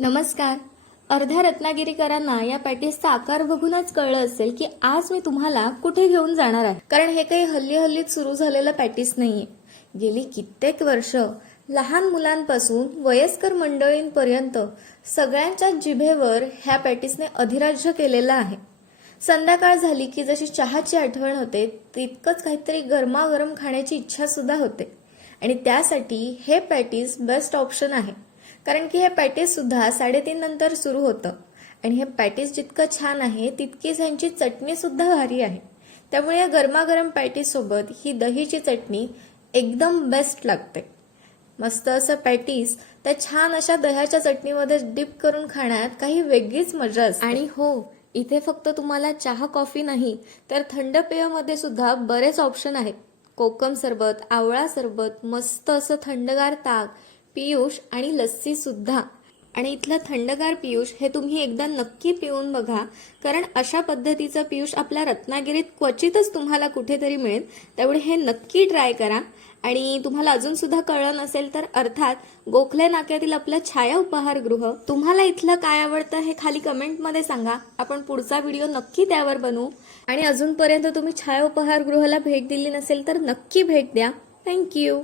नमस्कार. अर्ध्या रत्नागिरीकरांना या पॅटीसचा आकार बघूनच कळलं असेल की आज मी तुम्हाला कुठे घेऊन जाणार आहे. कारण हे काही हल्ली हल्लीच सुरू झालेलं पॅटीस नाहीये. गेली कित्येक वर्ष लहान मुलांपासून वयस्कर मंडळींपर्यंत सगळ्यांच्या जिभेवर ह्या पॅटीसने अधिराज्य केलेलं आहे. संध्याकाळ झाली की जशी चहाची आठवण होते तितकंच काहीतरी गरमागरम खाण्याची इच्छा सुद्धा होते. आणि त्यासाठी हे पॅटीस बेस्ट ऑप्शन आहे. कारण की हे पॅटीस सुद्धा साडेतीन नंतर सुरू होतं. आणि हे पॅटीस जितकं छान आहे तितकीच ह्यांची चटणीसुद्धा भारी आहे. त्यामुळे या गरमागरम पॅटीससोबत ही दहीची चटणी एकदम बेस्ट लागते. मस्त असं पॅटीस त्या छान अशा दह्याच्या चटणीमध्ये डिप करून खाण्यात काही वेगळीच मजा असते. आणि हो इथे फक्त तुम्हाला चहा कॉफी नाही तर थंड पेयमध्ये सुद्धा बरेच ऑप्शन आहेत. कोकम सरबत आवळा सरबत मस्त असं थंडगार ताक पियुष आणि लस्सी सुद्धा. आणि इथलं थंडगार पियुष हे तुम्ही एकदा नक्की पिऊन बघा कारण अशा पद्धतीचं पियुष आपल्या रत्नागिरीत क्वचितच तुम्हाला कुठेतरी मिळेल. त्यामुळे हे नक्की ट्राय करा. आणि तुम्हाला अजून सुद्धा कळलं नसेल तर अर्थात गोखले नाक्यातील आपलं छाया उपहारगृह तुम्हाला इथलं काय आवडतं हे खाली कमेंटमध्ये सांगा. आपण पुढचा व्हिडिओ नक्की त्यावर बनवू. आणि अजूनपर्यंत तुम्ही छाया उपहारगृहाला भेट दिली नसेल तर नक्की भेट द्या. थँक्यू